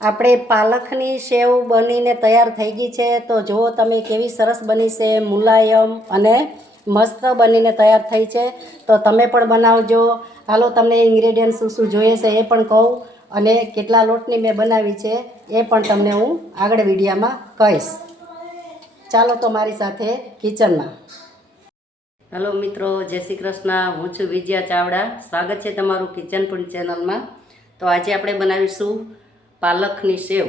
આપણે પાલકની સેવ બનીને તૈયાર થઈ ગઈ છે. તો જુઓ તમે કેવી સરસ બની છે, મુલાયમ અને મસ્ત બનીને તૈયાર થઈ છે. તો તમે પણ બનાવજો. હાલો તમને ઇન્ગ્રેડિયન્ટ શું શું જોઈએ છે એ પણ કહું, અને કેટલા લોટની મેં બનાવી છે એ પણ તમને હું આગળ વિડીયોમાં કહીશ. ચાલો તો મારી સાથે કિચનમાં. હલો મિત્રો, જય શ્રી કૃષ્ણ. હું છું વિજયા ચાવડા. સ્વાગત છે તમારું કિચન ફૂડ ચેનલમાં. તો આજે આપણે બનાવીશું પાલકની સેવ.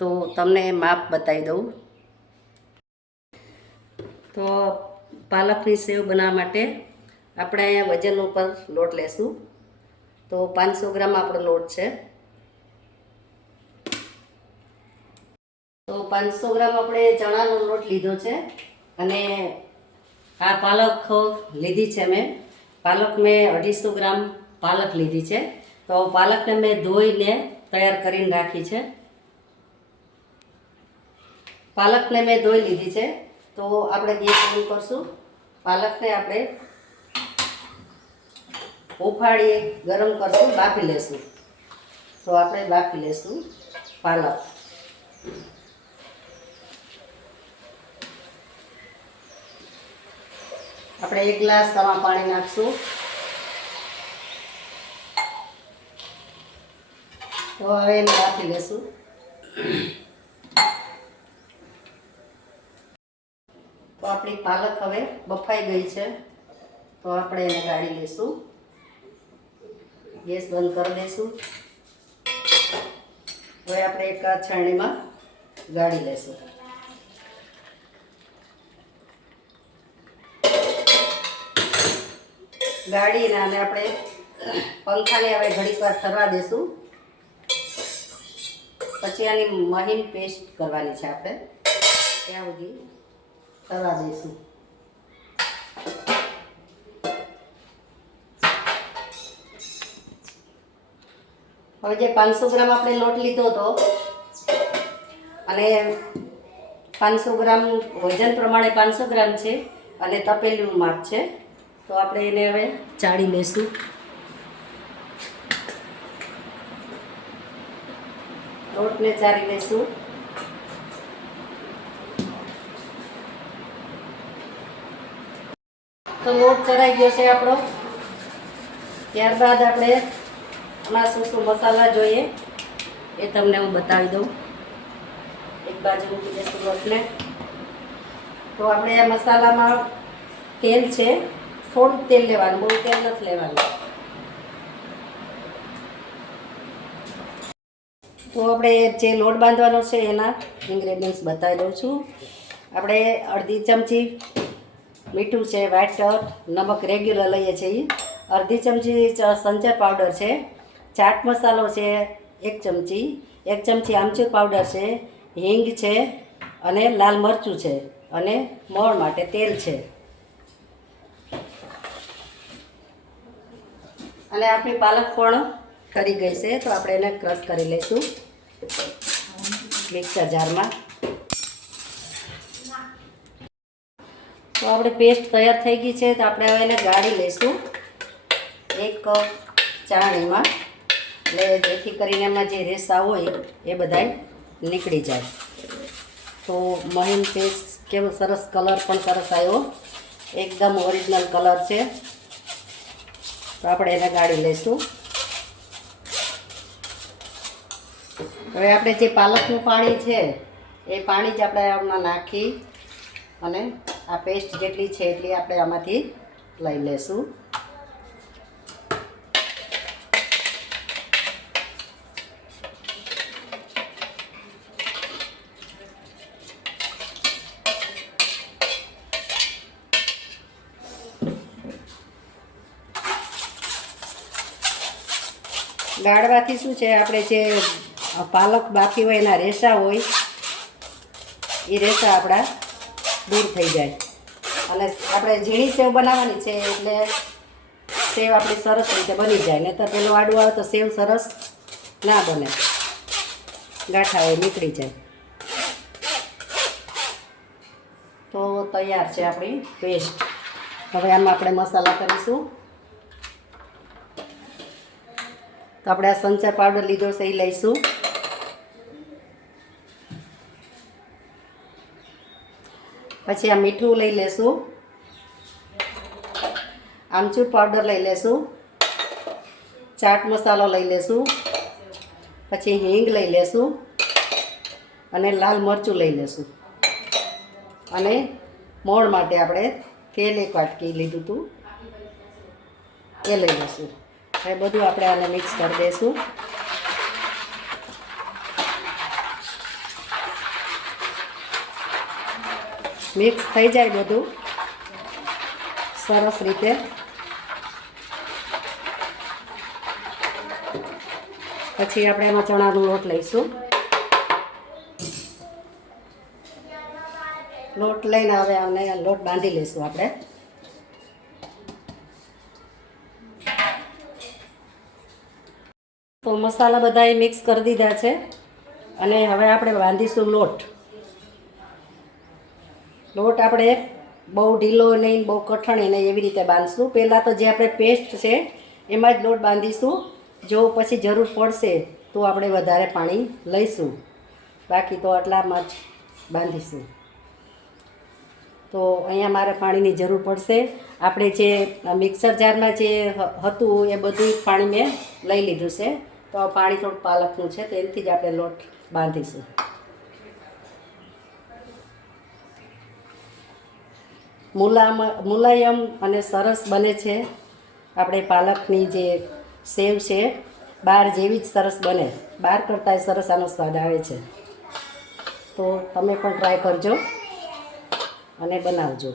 તો તમને માપ બતાવી દઉં. તો પાલકની સેવ બનાવવા માટે આપણે અહીંયા વજન ઉપર લોટ લેશું. તો 500 ગ્રામ આપણો લોટ છે. તો 500 ગ્રામ આપણે ચણાનો લોટ લીધો છે. અને આ પાલક લીધી છે મેં. પાલક મેં 250 ગ્રામ પાલક લીધી છે. તો પાલકને મેં ધોઈને તૈયાર કરીને રાખી છે. પાલકને મેં ધોઈ લીધી છે. તો આપણે ગેસ ઓન કરશું. પાલકને આપણે ઉફાળીએ ગરમ કરશું, બાફી લેશું. તો આપણે બાફી લેશું પાલક. આપણે 1 ગ્લાસ આમાં પાણી નાખશું. તો હવે એને બાફી લેશું. તો આપણી પાલક હવે બફાઈ ગઈ છે. તો આપણે એને ગાળી લઈશું. ગેસ બંધ કરી દઈશું. હવે આપણે એક છાણીમાં ગાળી લઈશું. ગાળીને આને આપણે પંખાને હવે ઘડીક વાર ઠરવા દઈશું. પછી આની મહીન પેસ્ટ કરવાની છે આપણે. ત્યાં સુધી ઠરવા દઈશું. હવે જે 500 ગ્રામ આપણે લોટ લીધો હતો, અને 500 ગ્રામ વજન પ્રમાણે 500 ગ્રામ છે, અને તપેલીનું માપ છે. તો આપણે એને હવે ચાળી લઈશું. લોટને ચાળી લઈશું. તો લોટ ચડાઈ ગયો છે આપણો. ત્યારબાદ આપણે આમાં શું શું મસાલા જોઈએ એ તમને હું બતાવી દઉં. એક બાજુ મૂકી દઈશું લોટને. તો આપણે આ મસાલામાં તેલ છે, થોડુંક તેલ લેવાનું, બહુ તેલ નથી લેવાનું. તો આપણે જે લોટ બાંધવાનો છે એના ઇન્ગ્રેડિયન્ટ્સ બતાવી દઉં છું. આપણે અડધી ચમચી મીઠું છે, વ્હાઈટ નમક રેગ્યુલર લઈએ છીએ. અડધી ચમચી સંચર પાવડર છે. ચાટ મસાલો છે 1 ચમચી. 1 ચમચી આમચૂર પાવડર છે. હિંગ છે, અને લાલ મરચું છે, અને મોણ માટે તેલ છે. અને આપણી પાલક પણ કરી ગઈ છે. તો આપણે એને ક્રશ કરી લઈશું મિક્સર જારમાં. તો આપણે પેસ્ટ તૈયાર થઈ ગઈ છે. તો આપણે હવે એને ગાળી લઈશું એક ચાળણીમાં, એટલે જેથી કરીને એમાં જે રેસા હોય એ બધાય નીકળી જાય. તો મહીન પેસ્ટ કેવો સરસ, કલર પણ સરસ આવ્યો, એકદમ ઓરિજિનલ કલર છે. તો આપણે એને ગાળી લઈશું. હવે આપણે જે પાલકનું પાણી છે એ પાણી જ આપણે આમાં નાખી, અને આ પેસ્ટ જેટલી છે એટલી આપણે આમાંથી લઈ લઈશું. ગાળવાથી શું છે, આપણે જે પાલક બાફી હોય એના રેસા હોય એ રેસા આપણા દૂર થઈ જાય. અને આપણે ઝીણી સેવ બનાવવાની છે, એટલે સેવ આપણી સરસ રીતે બની જાય. નહીં તો પેલું આડું આવે તો સેવ સરસ ના બને, ગાંઠા એ નીકળી જાય. તો તૈયાર છે આપણી પેસ્ટ. હવે આમાં આપણે મસાલા કરીશું. તો આપણે આ સંચર પાવડર લીધો છે એ લઈશું. પછી આ મીઠું લઈ લેશું, આમચૂર પાવડર લઈ લેશું, ચાટ મસાલો લઈ લેશું, પછી હિંગ લઈ લેશું અને લાલ મરચું લઈ લેશું અને મોણ માટે આપણે તેલ 1 વાટકી લીધું હતું એ લઈ લઈશું. હવે બધું આપણે આને મિક્સ કરી દઈશું. મિક્સ થઈ જાય બધું સરસ રીતે. પછી આપણે એમાં ચણાનો લોટ લઈશું. લોટ લઈને હવે આને લોટ બાંધી લઈશું આપણે. તો મસાલા બધાએ મિક્સ કરી દીધા છે અને હવે આપણે બાંધીશું લોટ. લોટ આપણે બહુ ઢીલો નહીં બહુ કઠણ નહીં એવી રીતે બાંધીશું. પહેલાં તો જે આપણે પેસ્ટ છે એમાં જ લોટ બાંધીશું. જો પછી જરૂર પડશે તો આપણે વધારે પાણી લઈશું, બાકી તો આટલામાં જ બાંધીશું. તો અહીંયા મારે પાણીની જરૂર પડશે. આપણે જે મિક્સર જારમાં જે હતું એ બધું પાણી મેં લઈ લીધું છે. તો પાણી થોડું પાલકનું છે તો એનાથી જ આપણે લોટ બાંધીશું. મુલાયમ અને સરસ બને છે આપણે પાલકની જે સેવ છે, બહાર જેવી જ સરસ બને, બહાર કરતાં સરસ આનો સ્વાદ આવે છે. તો તમે પણ ટ્રાય કરજો અને બનાવજો.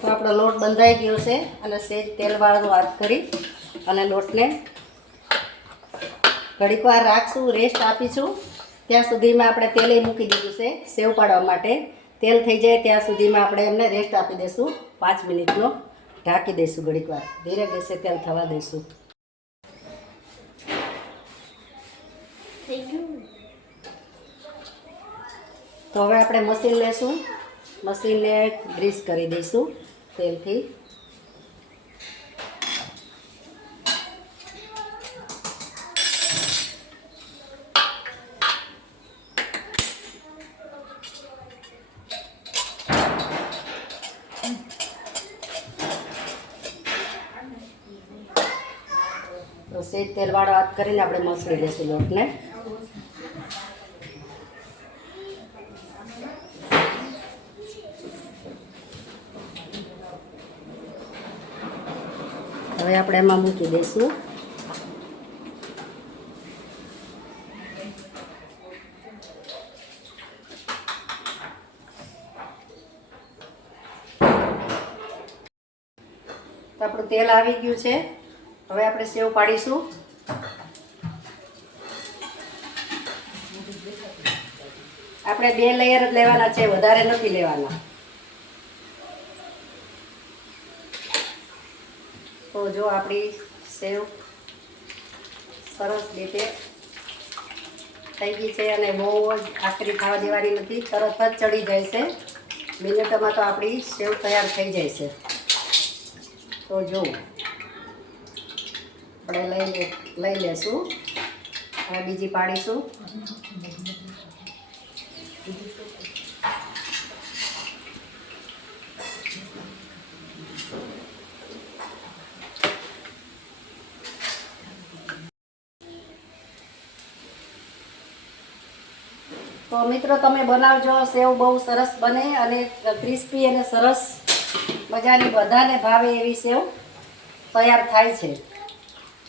તો આપણો લોટ બંધાઈ ગયો છે અને સેજ તેલવાળો હાથ કરી અને લોટને ઘડીક વાર રાખશું, રેસ્ટ આપીશું. ત્યાં સુધીમાં આપણે તેલે મૂકી દીધું છે સેવ પાડવા માટે. તેલ થઈ જાય ત્યાં સુધીમાં આપણે એમને રેસ્ટ આપી દઈશું 5 મિનિટનો. ઢાંકી દઈશું ઘડીક વાર, ધીરે ગેસે તેલ થવા દઈશું. તો હવે આપણે મશીન લેશું, મશીનને ગ્રીસ કરી દઈશું તેલથી. તો સેજ તેલવાળો હાથ કરીને આપણે મસળી દઈશું લોટને. હવે આપણે એમાં મૂકી દઈશું. તો આપણું તેલ આવી ગયું છે. હવે આપણે સેવ પાડીશું. આપણે 2 લેયર જ લેવાના છે, વધારે નથી લેવાના. તો જો આપણી સેવ સરસ રીતે થઈ ગઈ છે અને બહુ જ આકરી ખાવા દેવાની નથી, તરત જ ચડી જાય છે. મિનિટમાં તો આપણી સેવ તૈયાર થઈ જાય છે. તો જો આપણે લઈ લેશું. હવે બીજી પાડીશું. તો મિત્રો તમે બનાવજો, સેવ બહુ સરસ બને અને ક્રિસ્પી અને સરસ મજાની બધાને ભાવે એવી સેવ તૈયાર થાય છે.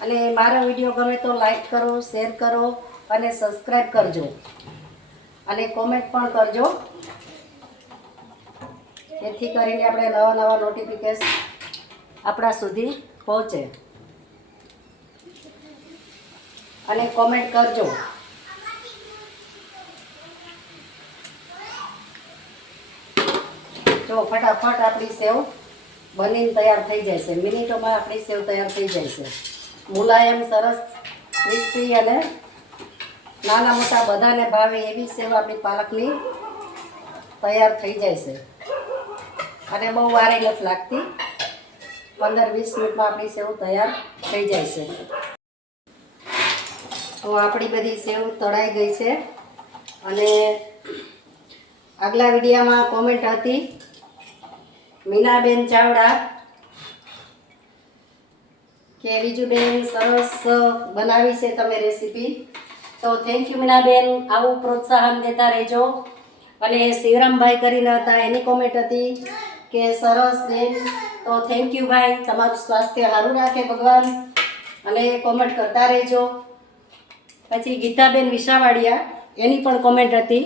અને મારો વિડીયો ગમે તો લાઈક કરો, શેર કરો અને સબસ્ક્રાઈબ કરજો અને કોમેન્ટ પણ કરજો, જેથી કરીને આપણે નવા નોટિફિકેશન આપણા સુધી પહોંચે. અને કોમેન્ટ કરજો. જો ફટાફટ આપણી સેવ બનીને તૈયાર થઈ જાય છે. મિનિટોમાં આપણી સેવ તૈયાર થઈ જાય છે. મુલાયમ, સરસ, ક્રિસ્પી અને નાના મોટા બધાને ભાવે એવી સેવ આપણી પાલકની તૈયાર થઈ જાય છે. અને બહુ વારે નથી લાગતી, 15-20 મિનિટમાં આપણી સેવ તૈયાર થઈ જાય છે. તો તો આપણી બધી સેવ તળાઈ ગઈ છે અને આગલા વિડીયામાં કોમેન્ટ હતી મીનાબેન ચાવડા કે વિજુબેન સરસ બનાવી છે તમે રેસીપી. તો થેન્ક યુ મીનાબેન, આવું પ્રોત્સાહન દેતા રહેજો. અને શિવરામભાઈ કરીને હતા, એની કોમેન્ટ હતી કે સરસ બેન. તો થેન્ક યુ ભાઈ, તમારું સ્વાસ્થ્ય સારું રાખે ભગવાન, અને કોમેન્ટ કરતા રહેજો. પછી ગીતાબેન વિસાવાડિયા, એની પણ કોમેન્ટ હતી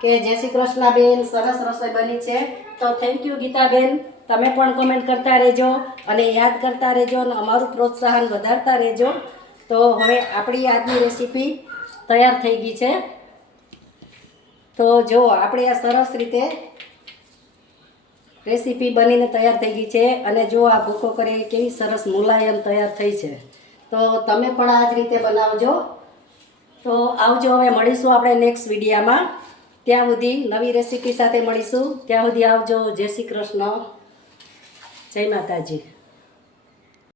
કે જય શ્રી કૃષ્ણ બેન, સરસ રસોઈ બની છે. તો થેન્ક યુ ગીતાબેન, તમે પણ કોમેન્ટ કરતા રહેજો અને યાદ કરતા રહેજો અને અમારું પ્રોત્સાહન વધારતા રહેજો. તો હવે આપણી આજની રેસીપી તૈયાર થઈ ગઈ છે. તો જો આપણે આ સરસ રીતે રેસીપી બનીને તૈયાર થઈ ગઈ છે અને જો આ ભૂકો કરી કેવી સરસ મુલાયમ તૈયાર થઈ છે. તો તમે પણ આ જ રીતે બનાવજો. તો આવજો, હવે મળીશું આપણે નેક્સ્ટ વિડીયામાં. ત્યાં સુધી નવી રેસીપી સાથે મળીશું. ત્યાં સુધી આવજો. જય શ્રી કૃષ્ણ, જય માતાજી.